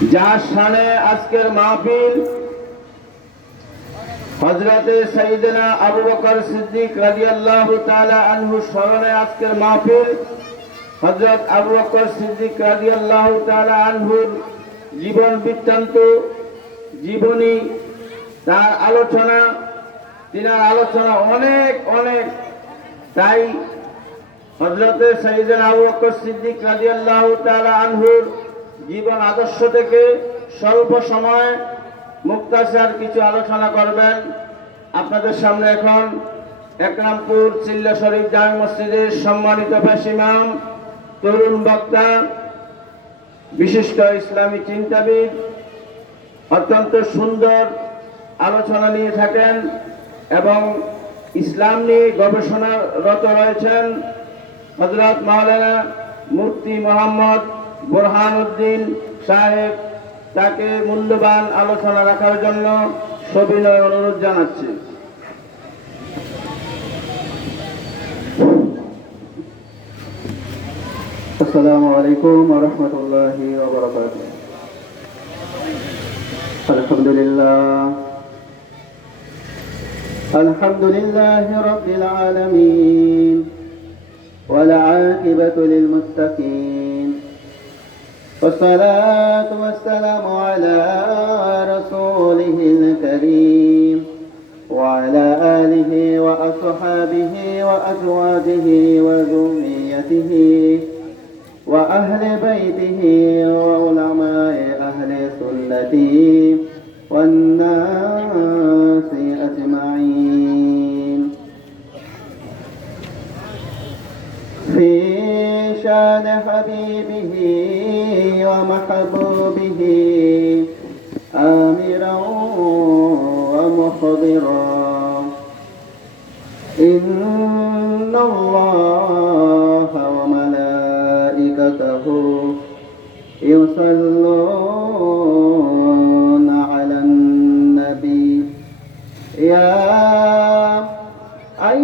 যার সানে আজকের মাহফিল হজরতে সঈদনা আবু বকর সিদ্দিক রাদিয়াল্লাহু তাআলা আনহু স্মরণে আজকের মাহফিল হজরত আবু বকর সিদ্দিক রাদিয়াল্লাহু তাআলা আনহুর জীবন বৃত্তান্ত, জীবনী, তার আলোচনা, তিনার আলোচনা অনেক অনেক। তাই হজরতে সঈদনা আবু বকর সিদ্দিক রাদিয়াল্লাহু তাআলা আনহুর জীবন আদর্শ থেকে স্বল্প সময় মুক্তাচার কিছু আলোচনা করবেন। আপনাদের সামনে এখন একরামপুর চিল্লা শরীফ জামে মসজিদের সম্মানিত পেশিমাম তরুণ বক্তা, বিশিষ্ট ইসলামী চিন্তাবিদ, অত্যন্ত সুন্দর আলোচনা নিয়ে থাকেন এবং ইসলাম নিয়ে গবেষণারত রয়েছেন হজরত মাওলানা মুফতি মোহাম্মদ বোরহান উদ্দিন সাহেব তাকে মূল্যবান আলোচনা রাখার জন্য সবিনয় অনুরোধ জানাচ্ছি السلام عليكم ورحمة الله وبركاته الحمد لله الحمد لله رب العالمين والعاقبة للمتقين والصلاة والسلام على رسوله الكريم وعلى آله وأصحابه وأزواجه وذريته وأهل بيته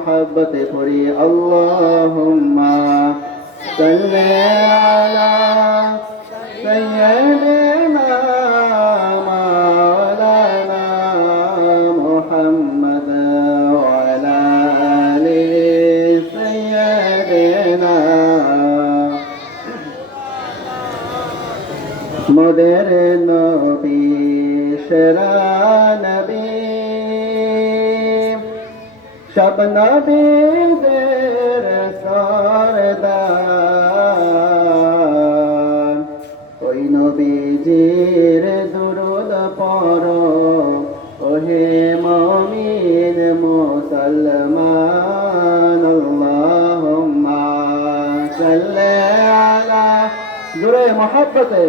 كل محبة فري اللهم صل على সব নবীদের সরদার ওই নবীজির দুরুদ পর ওহে মমিন মুসলমান, আল্লাহুম্মা সাল্লি আলা। জোরে মহাব্বতে।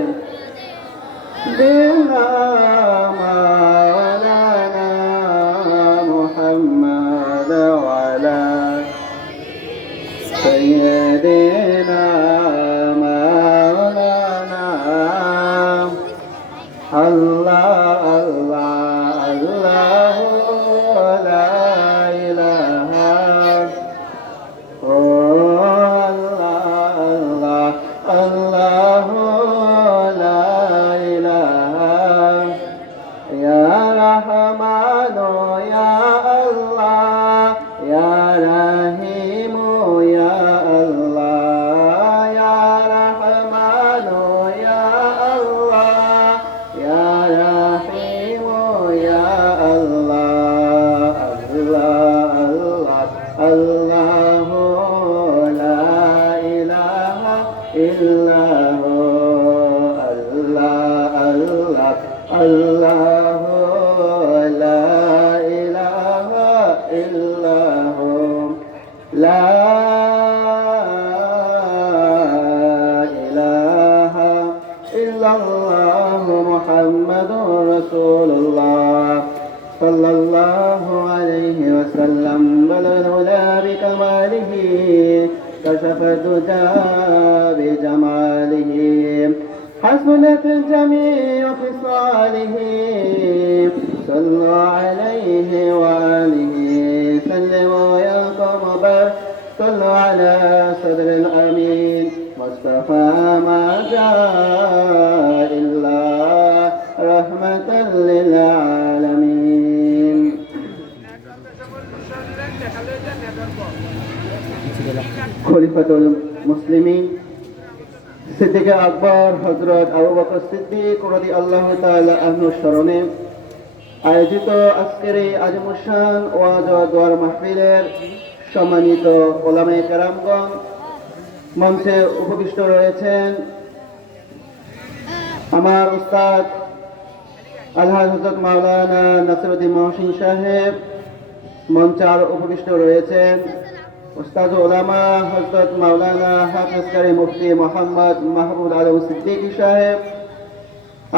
de صلى الله عليه وسلم بلغ الهدى كشف الدجى بجماله حسنت الجميع خصاله صلوا عليه وآله. سلموا يا قوم صلوا على صدر الأمين. مصطفى ما جاء খলিফাতুল মুসলিমিন, সিদ্দিক আকবর হজরত আবু বকর সিদ্দিক রদি আল্লাহ তাআলা আহনুর স্মরণে আয়োজিত আজকের এই আজমুসান ওয়াজ দোয়ার মাহফিলের সম্মানিত ওলামে কেরামগণ, মঞ্চে উপবিষ্ট রয়েছেন আমার উস্তাদ আলহাজ হজরত মাওলানা নাসিরুদ্দিন মহসিন সাহেব, মঞ্চার উপবিষ্ট রয়েছেন। উস্তাদ ওলামা হজরত মাওলানা হাফিজ কারি মুফতি মোহাম্মদ মাহবুব আলম সিদ্দিকী সাহেব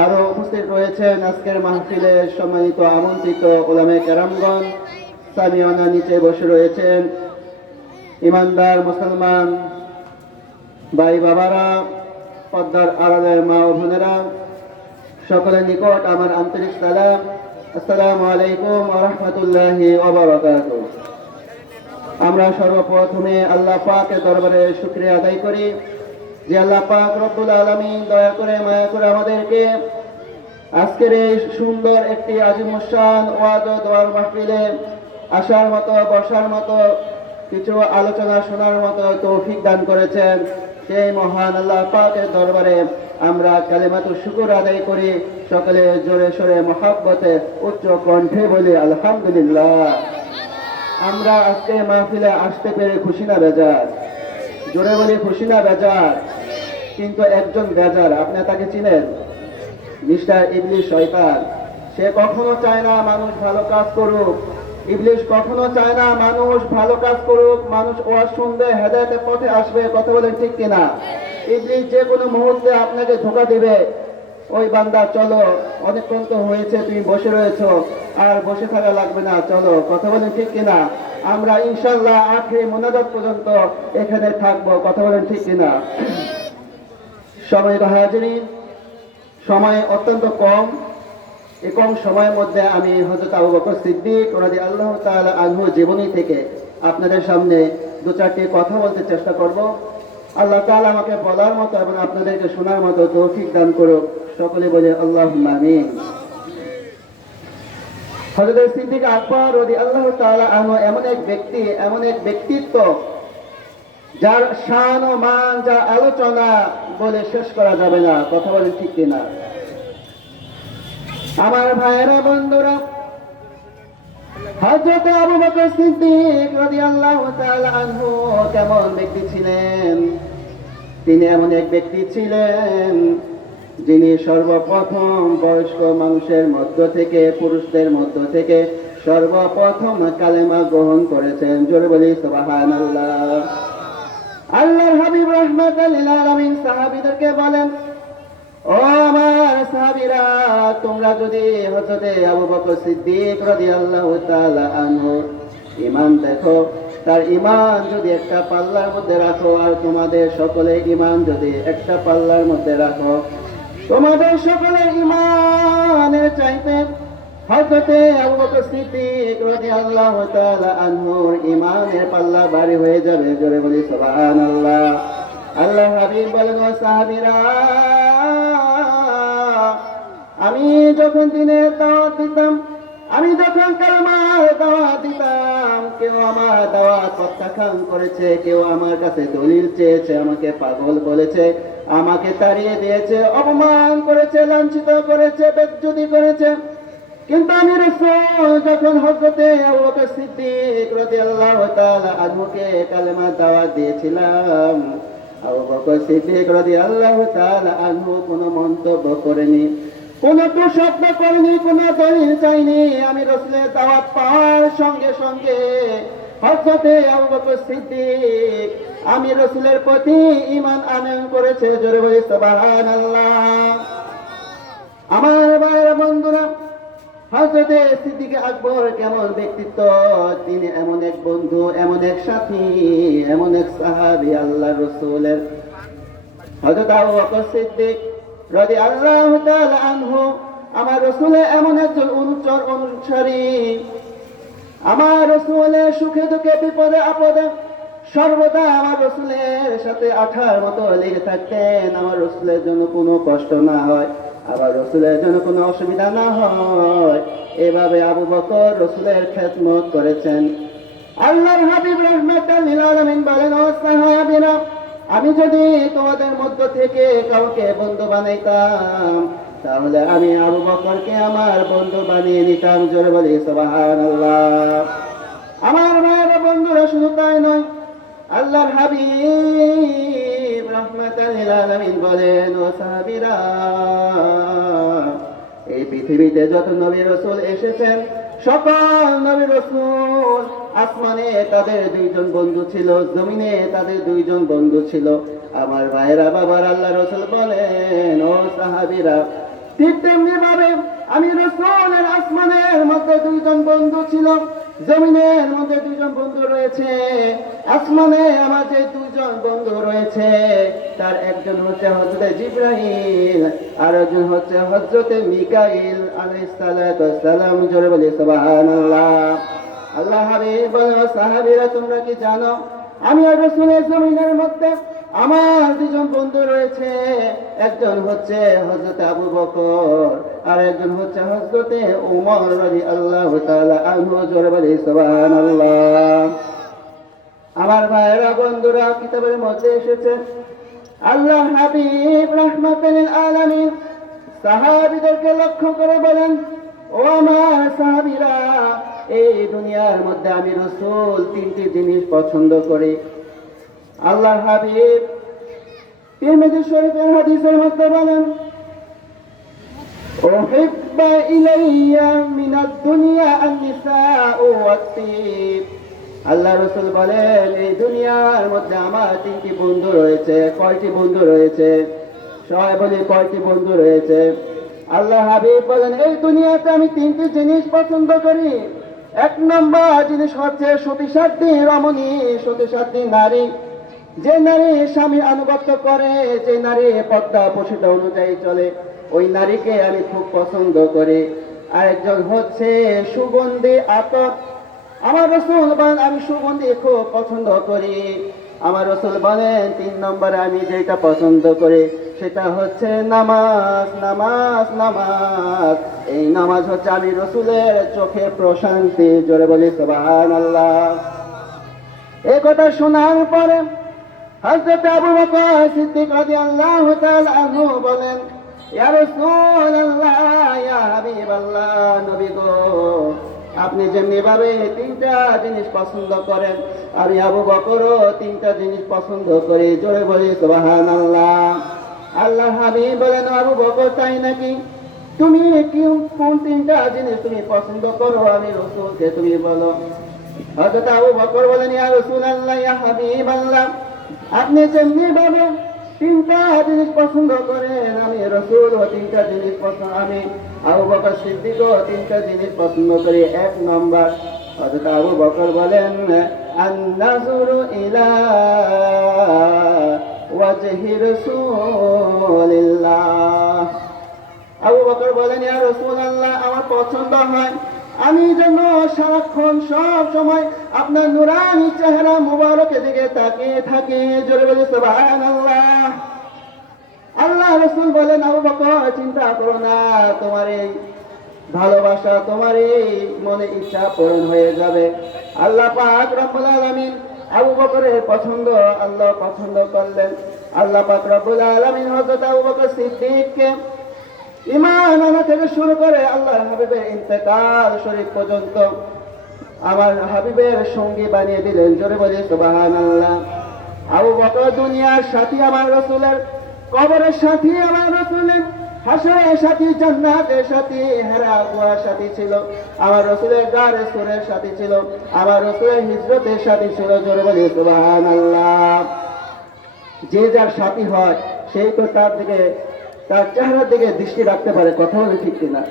আরও উপস্থিত রয়েছেন আজকের মাহফিলে সম্মানিত আমন্ত্রিত ওলামে কেরামগণ। সামিয়ানা নিচে বসে রয়েছেন ইমানদার মুসলমান ভাই বাবারা, পদ্মার আড়ালের মা ও বোনেরা, সকলের নিকট আমার আন্তরিক সালাম। আসসালামু আলাইকুম রাহমাতুল্লাহি ওয়া বারাকাতুহু। আমরা সর্বপ্রথমে আল্লাহ পাকের দরবারে শুকরিয়া আদায় করি যে আল্লাহ পাক রব্বুল আলামিন দয়া করে, মায়া করে আমাদেরকে আজকের এই সুন্দর একটি আজিমুসান ওয়াদ দোয়ার মাহফিলে আসার মতো, বসার মতো, কিছু আলোচনা শোনার মতো তৌফিক দান করেছেন। সেই মহান আল্লাহ পাকের দরবারে আমরা কালেমাতু শুকুর আদায় করি। সকলে জোরে সোরে মহাব্বতে, উচ্চ কণ্ঠে বলি, আলহামদুলিল্লাহ। আমরা আজকে মাহফিলে আসতে পেরে খুশি না বেজার। জোরে বলি খুশি না বেজার, কিন্তু একজন বেজার, আপনি তাকে চিনেন? মিস্টার ইবলিশ শয়তান, সে কখনো চায় না মানুষ ভালো কাজ করুক। ইবলিশ কখনো চায় না মানুষ ভালো কাজ করুক, মানুষ ওয়াজ শুনবে, হেদায়তের পথে আসবে, কথা বলেন ঠিক কিনা? ইবলিশ যে কোনো মুহূর্তে আপনাকে ধোকা দিবে। ওই বান্দা, চলো। অনেকক্ষণ তো হয়েছে, তুমি বসে রয়েছো। আর বসে থাকা লাগবে না, চলো। কথা বলেন ঠিক কিনা? আমরা ইনশাল্লাহ আখরি মোনাজাত পর্যন্ত এখানে থাকব। কথা বলেন ঠিক কিনা? সময় হাজিরিন সময় অত্যন্ত কম। এই কম সময়ের মধ্যে আমি হজরত আবু বকর সিদ্দিক রাজি আল্লাহ তাআলা আনহু জীবনী থেকে আপনাদের সামনে দু চারটি কথা বলতে চেষ্টা করব। আল্লাহ তাআলা আমাকে বলার মতো এবং আপনাদেরকে শোনার মতো তৌফিক দান করুক। সকলে বলে আল্লাহ আমিন। হজরত সিদ্দিক আকবর রদি আল্লাহ তাআলা আনহু এমন এক ব্যক্তি, এমন এক ব্যক্তিত্ব যার শান ও মান, যা আলোচনা বলে শেষ করা যাবে না, কথা বলে ঠিক কিনা। আমার ভাইয়েরা, বন্ধুরা, হযরত আবু বকর সিদ্দিক রাদিয়াল্লাহু তাআলা আনহু কেমন ব্যক্তি ছিলেন? তিনি এমন এক ব্যক্তি ছিলেন যিনি সর্বপ্রথম বয়স্ক মানুষের মধ্য থেকে, পুরুষদের মধ্য থেকে সর্বপ্রথম কালেমা গ্রহণ করেছেন। জোরে বলি, সুবহানাল্লাহ। আল্লাহর হাবিব রহমত আলামিন সাহাবীদেরকে বলেন, ও আমার সাহাবীরা, তোমরা যদি হযরতে আবু বকর সিদ্দিক রাদিয়াল্লাহু তাআলা আনহু ঈমান দেখো, তার ঈমান যদি একটা পাল্লার মধ্যে রাখো, আর তোমাদের সকলে ঈমান যদি একটা পাল্লার মধ্যে রাখো তোমাদের সকলের ইমানের চাইতে হযরতে আবু বকর সিদ্দিক রাদিয়াল্লাহু তাআলা আনহুর ইমানের পাল্লা ভারী হয়ে যাবে। জোরে বলি, সুবহানাল্লাহ। আল্লাহ হাবিব বলেন, ও সাহাবীরা, আমি যখন দিনে দাওয়াত দিতাম আমি যখন কালমার দাওয়া দিতাম, কেউ আমার দাওয়া প্রত্যাখ্যান করেছে, কেউ আমার কাছে দলিল চেয়েছে, আমাকে পাগল বলেছে, আমাকে তাড়িয়ে দিয়েছে, অপমান করেছে, লাঞ্ছিত করেছে, বেজ্জুতি করেছে। কিন্তু আমি রসুল যখন হজরতে আবু সিদ্দিক রাদিয়াল্লাহু তাআলা আনহুকে কালেমা দাওয়াত দিয়েছিলাম, আবু বকর সিদ্দিক রাদিয়াল্লাহু তাআলা আনহু কোনো মন্তব্য করেনি। কোন কুশব্দ করেনি, কোন দলিল চাইনি। আমি রসুলের দাওয়াত পাওয়ার সঙ্গে সঙ্গে হজরতে আবু সিদ্দিক, আমি রসুলের প্রতি ইমান আনয়ন করেছে। জোরে বলি, সুবহানাল্লাহ। আমার ভাইয়ের বন্ধুরা হজরতে সিদ্দিক আকবর কেমন ব্যক্তিত্ব? তিনি এমন এক বন্ধু, এমন এক সাথী, এমন এক সাহাবি আল্লাহ রসুলের। হজরত আবু বকর সিদ্দিক রাদি আল্লাহ আনহু, আমার রসুলে এমন একজন অনুচর, অনুসারী। আমার রসুলের সুখে দুঃখে বিপদে আপদে সর্বদা আমার রসুলের সাথে আঠার মতো লেগে থাকতেন। আমার রসুলের জন্য কোনো কষ্ট না হয় আবার রসুলের জন্য কোনো অসুবিধা না হয়। এভাবে আবু বকর রসুলের খেদমত করেছেন। আল্লাহর হাবিব আলামিন বলেন, ও সাহাবীরা আমি যদি তোমাদের মধ্য থেকে কাউকে বন্ধু বানাইতাম, তাহলে আমি আবু বকরকে আমার বন্ধু বানিয়ে নিতাম, জোরে বলি, সুবহানাল্লাহ। আমার মায়ের বন্ধুরা শুধু তাই নয়, আল্লাহর হাবিব রহমাতাল আলামিন বলেন, ও সাহাবীরা, এই পৃথিবীতে যত নবী রসুল এসেছেন সকল নবী রসুল আসমানে তাদের দুইজন বন্ধু ছিল, জমিনে তাদের দুইজন বন্ধু ছিল। আমার ভাইরা বাবার, আল্লাহ রসুল বলেন, ও সাহাবিরা, ঠিক তেমনি ভাবে আমি রসুলের আসমানের মধ্যে দুইজন বন্ধু ছিল জমিনের মধ্যে দুজন বন্ধু রয়েছে। আসমানে আমার যে দুইজন বন্ধু রয়েছে, তার একজন হচ্ছে হজরত জিব্রাহিল আর একজন হচ্ছে হজরতে মিকাইল আলাইহিস সালাম। জোরে বলি, সুবহানাল্লাহ। আল্লাহ হাবিব তোমরা কি জানো? আমি রসুলের জমিনের মধ্যে আমার দুজন বন্ধু রয়েছে। একজন হচ্ছে হজরত আবু বকর, আর একজন হচ্ছে হজরতে উমর রাজি আল্লাহ আমার ভাইয়েরা, বন্ধুরা, কিতাবের মধ্যে এসেছে, আল্লাহ হাবিব রহমাতুল আলামিন সাহাবীদেরকে লক্ষ্য করে বলেন, ও আমার সাহাবীরা, এই দুনিয়ার মধ্যে আমি রসুল তিনটি জিনিস পছন্দ করি। আল্লাহ হাবিব তিরমিজি শরীফের হাদিসের মধ্যে বলেন أحب إلي من الدنيا النساء والطيب আল্লাহ রসুল বলেন এই দুনিয়ার মধ্যে আমার তিনটি বন্ধু রয়েছে কয়টি বন্ধু রয়েছে সবাই বলি কয়টি বন্ধু রয়েছে আল্লাহ হাবিব বলেন এই দুনিয়াতে আমি তিনটি জিনিস পছন্দ করি এক নম্বর জিনিস হচ্ছে সতীসাধ্যী রমণী সতীসাধ্যী নারী যে নারী স্বামী আনুগত্য করে, যে নারী পদ্মা প্রসিদ্ধ অনুযায়ী চলে, ওই নারীকে আমি খুব পছন্দ করি। আরেকজন হচ্ছে সুগন্ধি আতর আমার রসুল বলেন, আমি সুগন্ধি খুব পছন্দ করি। আমার রসুল বলেন, তিন নম্বরে আমি যেটা পছন্দ করি, সেটা হচ্ছে নামাজ নামাজ নামাজ। এই নামাজ হচ্ছে আমি রসুলের চোখে প্রশান্তি, জোরে বলি সবান আল্লাহ এ কথা শোনার পরে হযরত আবু বকর সিদ্দিক রাদিয়াল্লাহু তাআলা আনহু বলেন, ইয়া রাসূলুল্লাহ, ইয়া হাবিবাল্লাহ, নবী গো, আপনি যেমনি ভাবে তিনটা জিনিস পছন্দ করেন, আমি আবু বকরও তিনটা জিনিস পছন্দ করি, জোরে বলি সুবহানাল্লাহ। আল্লাহ হাবিব বলেন, আবু বকর, তাই নাকি? তুমি কি কোন তিনটা জিনিস তুমি পছন্দ করো, আমি রসুলকে তুমি বলো। হযরত আবু বকর বলেন, ইয়া রাসূলুল্লাহ, ইয়া হাবিবাল্লাহ। আপনি যেমনি ভাবে তিনটা জিনিস পছন্দ করেন, আমি রসুল তিনটা জিনিস পছন্দ, আমি আবু বকর সিদ্দিক তিনটা জিনিস পছন্দ করি। এক নম্বর, হযরত আবু বকর বলেন, আন্নাজুরু ইলা ওয়াজহি রাসূলিল্লাহ। আবু বকর বলেন, ইয়া রাসূলুল্লাহ, আমার পছন্দ হয় আমি যেন সারাক্ষণ সব সময় আপনার নুরানি চেহারা মুবারকের দিকে তাকিয়ে থাকি। জোরে বলি, সুবহানাল্লাহ। আল্লাহ রসুল বলেন, আবু চিন্তা করো না, তোমার এই ভালোবাসা, তোমার এই মনে ইচ্ছা পূরণ হয়ে যাবে। আল্লাহ পাক রব্বুল আলামিন আবু বকরের পছন্দ, আল্লাহ পছন্দ করলেন। আল্লাহ পাক রব্বুল আলামিন হযরত আবু বকর সিদ্দিককে ইমান আনা থেকে শুরু করে আল্লাহর হাবিবের ইন্তেকাল শরীফ পর্যন্ত আমার হাবিবের সঙ্গী বানিয়ে দিলেন। জোরে বলি, সুবহানাল্লাহ। আবু বকর দুনিয়ার সাথী আমার রসুলের, কবরের সাথী আমার রসুলের, হাসরের সাথী, জান্নাতের সাথী, হেরা গুয়ার সাথী ছিল। আমার রসুলের গারে সুরের সাথী ছিল। আমার রসুলের হিজরতের সাথী ছিল। জোরে বলি, সুবহানাল্লাহ। যে যার সাথী হয়, সেই তো তার দিকে তার চেহারার দিকে দৃষ্টি রাখতে পারে, কথা বলে ঠিক কিনা।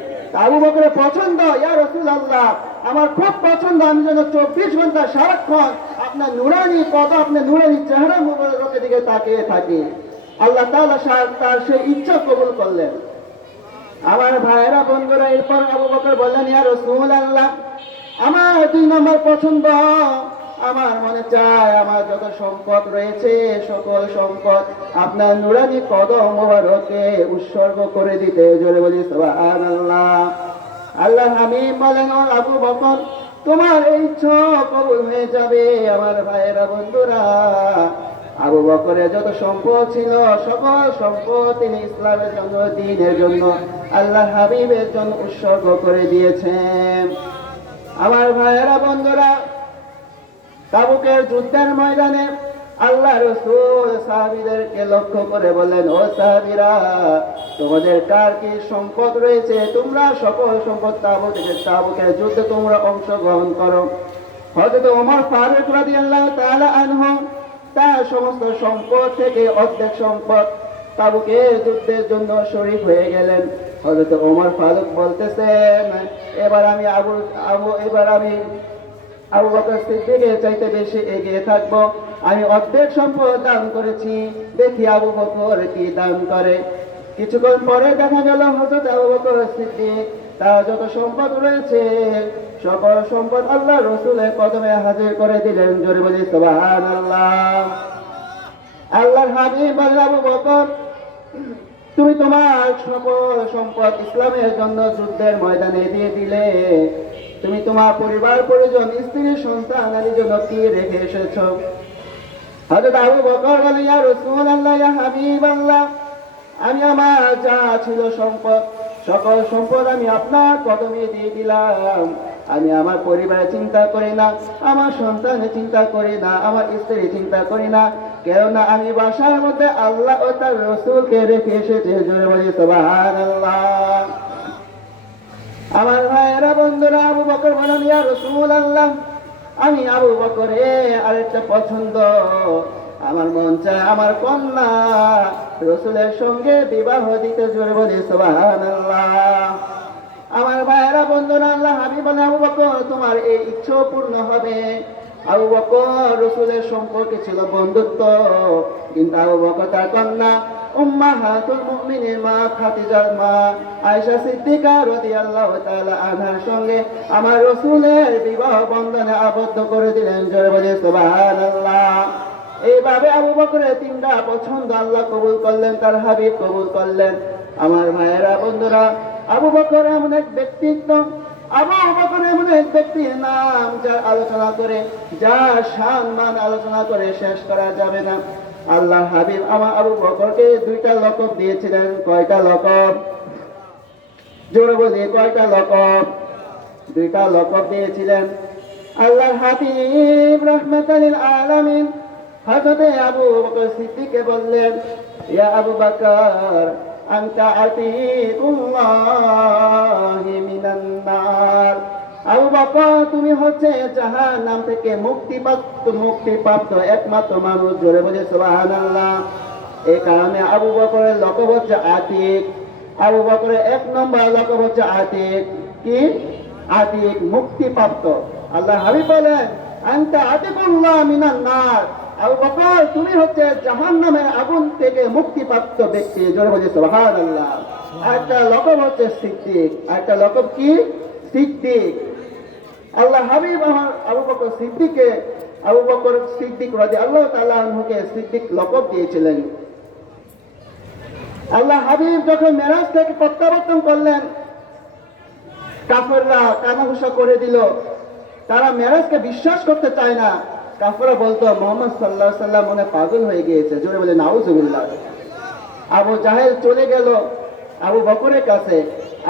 আবু বকরের পছন্দ, ইয়া রসুল আল্লাহ আমার খুব পছন্দ, আমি যেন চব্বিশ ঘণ্টা সারাক্ষণ আপনার নুরানি কত, আপনার নুরানি চেহারা মুবারকের দিকে তাকিয়ে থাকি। আল্লাহ তাআলা তার সেই ইচ্ছা কবুল করলেন। আমার ভাইয়েরা বন্ধুরা এরপর আবু বকর বললেন, ইয়া রসুল আল্লাহ আমার দুই নম্বর পছন্দ আমার মনে চায়, আমার যত সম্পদ রয়েছে, সকল সম্পদ আপনার নুরানি কদম মোবারকে উৎসর্গ করে দিতে। জোরে বলি, সুবহানাল্লাহ। আল্লাহ আমি বলেন আবু বকর, তোমার এই ইচ্ছা কবুল হয়ে যাবে, আমার ভাইয়েরা, বন্ধুরা। আবু বকরের যত সম্পদ ছিল, সকল সম্পদ তিনি ইসলামের জন্য, দিনের জন্য, আল্লাহ হাবিবের জন্য উৎসর্গ করে দিয়েছেন। আমার ভাইয়েরা, বন্ধুরা তাবুকের যুদ্ধের ময়দানে আল্লাহ রসুল সাহাবিদেরকে লক্ষ্য করে বললেন, ও সাহাবিরা, তোমাদের কার কি সম্পদ রয়েছে? তোমরা সকল সম্পদ তাবু থেকে তাবুকের যুদ্ধে তোমরা অংশগ্রহণ করো। হয়তো ওমর ফারুক রাদি আল্লাহ তাআলা আনহু তার সমস্ত সম্পদ থেকে অর্ধেক সম্পদ তাবুকের যুদ্ধের জন্য শরীক হয়ে গেলেন। হযরত ওমর ফারুক বলতেছেন, এবার আমি আবু আবু, এবার আমি আবু বকর সিদ্দিকের চাইতে বেশি এগিয়ে থাকব। আমি অর্ধেক সম্পদ দান করেছি, দেখি আবু বকর কি দান করে। কিছুক্ষণ পরে দেখা গেল হযরত আবু বকর সিদ্দিক, তার যত সম্পদ রয়েছে, সকল সম্পদ আল্লাহ রসুলের কদমে হাজির করে দিলেন। জোরে বলি, সুবহানাল্লাহ। আল্লাহর হাবিব আল্লাহ আবু বকর, তুমি তোমার সকল সম্পদ ইসলামের জন্য যুদ্ধের ময়দানে দিয়ে দিলে। তুমি তোমার পরিবার, পরিজন, স্ত্রী, সন্তান আদির জন্য কি রেখে এসেছ। হযরত আবু বকর বলে, ইয়া ইয়া হাবিবাল্লাহ, আমি আমার যা ছিল সম্পদ, সকল সম্পদ আমি আপনার কদমে দিয়ে দিলাম। আমি আমার পরিবারের চিন্তা করি না, আমার সন্তানের চিন্তা করি না, আমার স্ত্রী চিন্তা করি না। কেননা আমি বাসার মধ্যে আল্লাহ ও তার রসুলকে রেখে এসেছে। জোরে বলি, সুবহানাল্লাহ। আমার ভাইয়েরা, বন্ধুরা, আবু বকর বলেন, ইয়া রসুল আল্লাহ আমি আবু বকরে আরেকটা পছন্দ। আমার মন চায় আমার কন্যা রসুলের সঙ্গে বিবাহ দিতে জোরে বলি, সুবহানাল্লাহ। আমার ভাইয়েরা, বন্ধুরা, আল্লাহ আমি বলে আবু বকর, তোমার এই ইচ্ছা পূর্ণ হবে। আবু বকর রসুলের সম্পর্কে ছিল বন্ধুত্ব। কিন্তু আবু বকর তার কন্যা উম্মা হাতুল মুমিনের মা খাদিজার মা আয়েশা সিদ্দিকা রাদিয়াল্লাহু তাআলা আনহার সঙ্গে আমার রসুলের বিবাহ বন্ধনে আবদ্ধ করে দিলেন। জোরে বলে, সুবহানাল্লাহ। এইভাবে আবু বকরের তিনটা পছন্দ আল্লাহ কবুল করলেন, তার হাবিব কবুল করলেন। আমার ভাইয়েরা, বন্ধুরা, আবু বকর এমন এক ব্যক্তিত্ব আবু বকর এমন এক ব্যক্তির নাম যার আলোচনা করে যার সম্মান আলোচনা করে শেষ করা যাবে না। আল্লাহ হাবিব আমার আবু বকরকে দুইটা লকব দিয়েছিলেন। কয়টা লকব? জোরে বলি, কয়টা লকব? দুইটা লকব দিয়েছিলেন। আল্লাহ হাবিব রহমাতালিল আলামিন হযরতে আবু বকর সিদ্দিককে বললেন, ইয়া আবু বকর আনতা আতিকুল্লাহি মিনান নার আবু বকর তুমি হচ্ছে জাহান নাম থেকে মুক্তিপ্রাপ্ত মুক্তিপ্রাপ্ত একমাত্র মানুষ। জোরে বলে সুবহানাল্লাহ। এই কারণে আবু বকরের লকব হচ্ছে আতিক। আবু বকরের এক নম্বর লকব হচ্ছে আতিক কি? আতিক মুক্তিপ্রাপ্ত। আল্লাহ হাবিব বলেন, আনতা আতিকুল্লাহ মিনান আবু বকর তুমি হচ্ছে জাহান্নামের আগুন থেকে মুক্তিপ্রাপ্ত ব্যক্তি। জোরে বলে সুবহানাল্লাহ। একটা লকব হচ্ছে সিদ্দিক। একটা লকব কি? সিদ্দিক। আল্লাহ হাবিব আমার আবু বকর সিদ্দিককে আবু বকর সিদ্দিক রাজি আল্লাহ তাআলা আনহুকে সিদ্দিক লকব দিয়েছিলেন। আল্লাহ হাবিব যখন মেরাজ থেকে প্রত্যাবর্তন করলেন কাফররা কানাঘুষা করে দিল। তারা মেরাজকে বিশ্বাস করতে চায় না। কাফররা বলতো, মোহাম্মদ সাল্লাহ সাল্লাম মনে পাগল হয়ে গিয়েছে। জোরে বলে, নাউজুবিল্লাহ। আবু জাহেল চলে গেল আবু বকরের কাছে।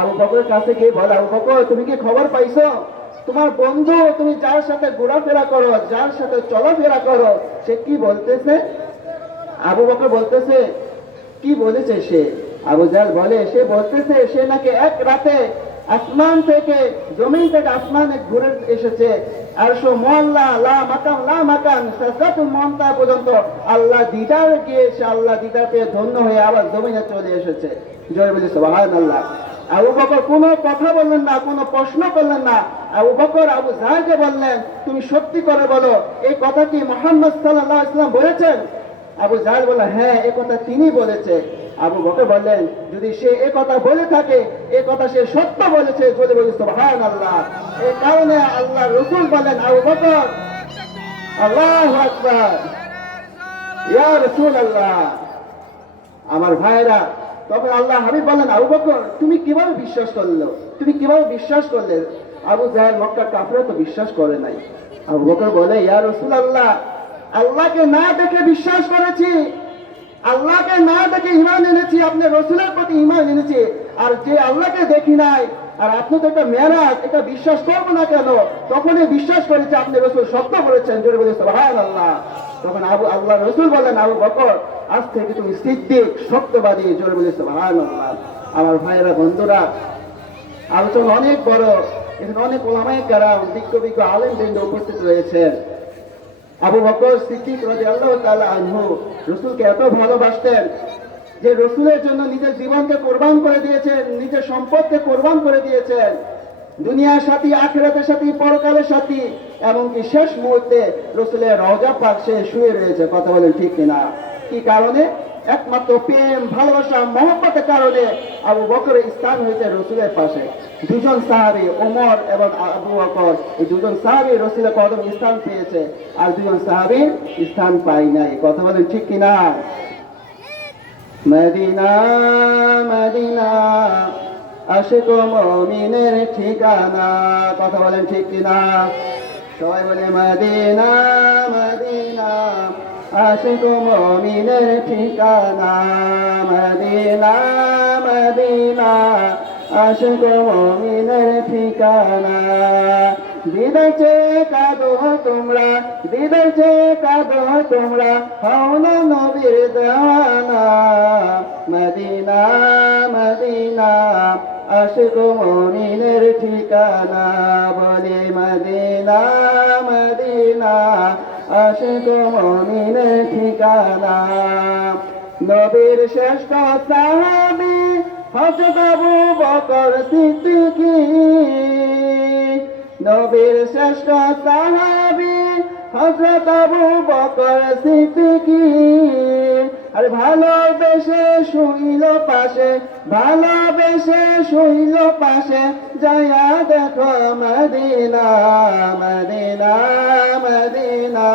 আবু বকরের কাছে গিয়ে বলে, আবু বকর, তুমি কি খবর পাইছো? তোমার বন্ধু, তুমি যার সাথে ঘোরাফেরা করো, যার সাথে চলাফেরা করো, সে কি বলতেছে? আবু বকর বলতেছে, কি বলেছে সে? আবু জাহেল বলে, সে বলতেছে, সে নাকি এক রাতে আসমান থেকে, জমিন থেকে আসমানে ঘুরে এসেছে। আরশো মহল্লা লা মাকাম, লা মাকান মন্তা পর্যন্ত আল্লাহ দিদার গিয়েছে, আল্লাহ দিদার পেয়ে ধন্য হয়ে আবার জমিনে চলে এসেছে। জয় বলি, সুবহানাল্লাহ। আবু বকর কোনো কথা বললেন না, কোনো প্রশ্ন করলেন না। আবু বকর, আবু জাহাজে বললেন, তুমি সত্যি করে বলো, এই কথা কি মোহাম্মদ সাল্লাহ ইসলাম বলেছেন? আবু জাহাজ বললেন হ্যাঁ এ কথা তিনি বলেছে আবু বকর বললেন, যদি সে এ কথা বলে থাকে, এ কথা সে সত্য বলেছে যদি বলি সুবহান আল্লাহ এই কারণে আল্লাহ রসুল বলেন আবু বকর, আল্লাহ ইয়া রসুল আল্লাহ আমার ভাইরা তবে আল্লাহ হাবিব বলেন আবু বকর, তুমি কীভাবে বিশ্বাস করল? তুমি কীভাবে বিশ্বাস করলে? আবু জাহেল মক্কা কাফরা তো বিশ্বাস করে নাই। আবু বকর বলে, ইয়া রসুল আল্লাহ আল্লাহকে না দেখে বিশ্বাস করেছি। আল্লাহকে না দেখে ইমান এনেছি, আপনি রসুলের প্রতি ইমান এনেছি, আর যে আল্লাহকে দেখি নাই, আর আপনি তো একটা মেরাজ এটা বিশ্বাস করব না কেন? তখনই বিশ্বাস করেছে আপনি রসুল সত্য বলেছেন, জোরে বলে ভাই আল্লাহ তখন আবু আল্লাহ রসুল বলেন, আবু বকর, আজ থেকে তুমি সিদ্দিক, সত্যবাদী, জোরে বলে ভাই আল্লাহ আমার ভাইয়েরা, বন্ধুরা, আলোচনা অনেক বড়, এখানে অনেক ওলামাই কারা বিজ্ঞ বিজ্ঞ আলেম উপস্থিত রয়েছেন। আবু বকর সিদ্দিক রাজি আল্লাহ তালা আনহু রসুলকে এত ভালোবাসতেন যে রসুলের জন্য নিজের জীবনকে কোরবান করে দিয়েছেন, নিজের সম্পদকে কোরবান করে দিয়েছেন। দুনিয়ার সাথী, আখেরাতের সাথী, পরকালের সাথী, এমনকি শেষ মুহূর্তে রসুলের রওজা সে শুয়ে রয়েছে, কথা বলেন ঠিক কিনা? কি কারণে? একমাত্র প্রেম, ভালোবাসা, মহব্বতের কারণে আবু বকরের স্থান হয়েছে রসুলের পাশে। দুজন সাহাবি, ওমর এবং আবু বকর, এই দুজন সাহাবি রসুলের কদম স্থান পেয়েছে, আর দুজন সাহাবির স্থান পাই নাই। কথা বলেন ঠিক কিনা? মদিনা মদিনা, আশিক মমিনের ঠিকানা। কথা বলেন ঠিক কিনা? সবাই বলে, মদিনা মদিনা। আশিক মমিনের ঠিকানা, মদিনা মদিনা। আশিক মমিনের ঠিকানা। দিদাচে কাঁদো তোমরা দিদাচে কাঁদো তোমরা, হও না নবীর দেওয়ানা। মদিনা মদিনা আশিক মমিনের ঠিকানা, বলে মদিনা মদিনা। আশিক মমিনের ঠিকানা। নবীর শ্রেষ্ঠ সাহাবি হজরত আবু বকর সিদ্দিকী। নবীর শ্রেষ্ঠ সাহাবি হজরত আবু বকর সিদ্দিকী। আর ভালোবেসে শুইল পাশে, ভালোবেসে শুইল পাশে জয়া দেখো মদিনা মদিনা মদিনা,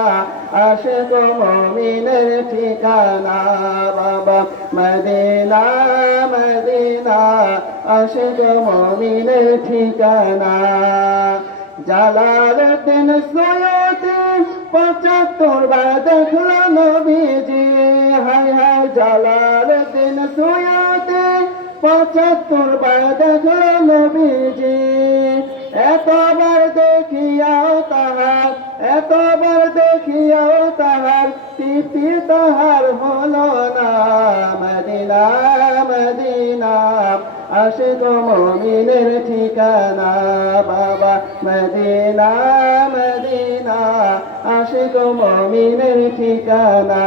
আশেক মমিনের ঠিকানা, বাবা, মদিনা মদিনা, আশেক মমিনের ঠিকানা। জালালুদ্দিন সৈয়দি পঁচাত্তর বার দেখল নবীজি। হায় হায় জালার দিন সুয়াতে পঁচাত্তর বার দেখল নবীজি। এতবার দেখিয়াও তাহার, এতবার দেখিয়াও তাহার তৃপ্তি তাহার হলো না, মদিনা মদিনা। আশিক মমিনের ঠিকানা, বাবা মদিনা মদিনা। আশিক মমিনের ঠিকানা।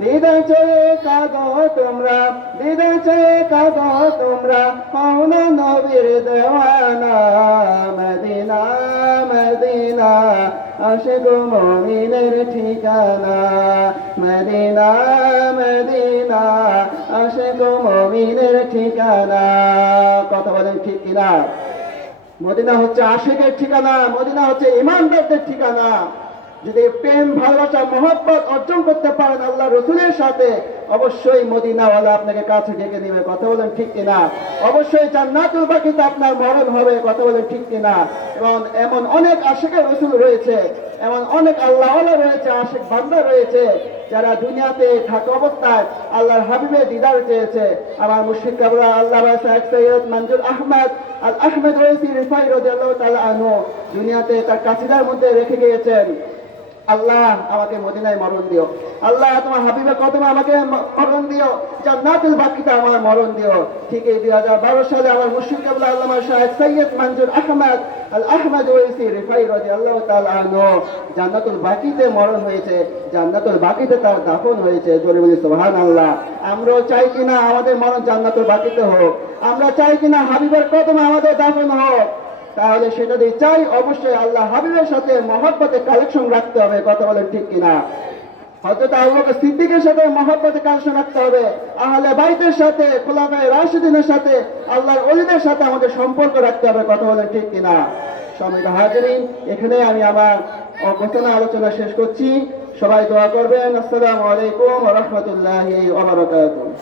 দিদা চেয়ে কাঁদো তোমরা দিদা চেয়ে কাঁদো তোমরা কৌন নবীর দেওয়ানা। মদিনা মদিনা, আশিক মমিনের ঠিকানা, মদিনা মদিনা, আশিক মমিনের ঠিকানা। কথা বলেন ঠিক কিনা? মদিনা হচ্ছে আশিকের ঠিকানা, মদিনা হচ্ছে ইমানদারদের ঠিকানা। যদি প্রেম, ভালোবাসা, মহব্বত অর্জন করতে পারেন আল্লাহ রসুলের সাথে, অবশ্যই মদিনাওয়ালা আপনাকে কাছে ডেকে নেবে। কথা বলেন ঠিক কিনা? অবশ্যই জান্নাতুল বাকিতে আপনার মরণ হবে, কথা বলেন ঠিক কিনা? এবং এমন অনেক আশেখের রসুল রয়েছে, এমন অনেক আল্লাহ রয়েছে আশেক বান্দা রয়েছে, যারা দুনিয়াতে থাকা অবস্থায় আল্লাহর হাবিবের দিদার চেয়েছে। আমার মুর্শিদ কাবরা, আল্লাহ সৈয়দ মঞ্জুর আহমদ আল আহমেদ রয়েছি রিফাই রাদিয়াল্লাহু তাআলা আনহু। দুনিয়াতে তার কাছিদার মধ্যে রেখে গিয়েছেন। আল্লাহ, আমাকে মদিনায় মরণ দিও। আল্লাহ, তোমার হাবিবের কদমে আমাকে মরণ দিও। জান্নাতুল বাকিতে আমার মরণ দিও। ঠিক এই দুই হাজার বারো সালে আমার মুর্শিদ কাবলা আল্লামা শাহেদ সৈয়দ মঞ্জুর আহমদ আল আহমদ রিফাই জান্নাতুল বাকিতে মরণ হয়েছে। জান্নাতুল বাকিতে তার দাফন হয়েছে। জোরে বলি, সুবহানাল্লাহ। আমরাও চাই কিনা আমাদের মরণ জান্নাতুল বাকিতে হোক। আমরা চাই কিনা হাবিবের কদমে আমাদের দাফন হোক। তাহলে সেটা দিয়ে চাই, অবশ্যই আল্লাহ হাবিবের সাথে মহব্বতে কালেকশন রাখতে হবে, কথা বলেন ঠিক কিনা? হয়তো আল্লাহকে সিদ্দিকের সাথে মহব্বতে কালেকশন রাখতে হবে। আহলে বাইতের সাথে, খোলাফায়ে রাশিদিনের সাথে, আল্লাহর অলিদের সাথে আমাদের সম্পর্ক রাখতে হবে, কথা বলেন ঠিক কিনা? সমিত হাজারিন এখানে আমি আমার অবস্থানা আলোচনা শেষ করছি। সবাই দোয়া করবেন। আসসালামু আলাইকুম রহমতুল্লাহি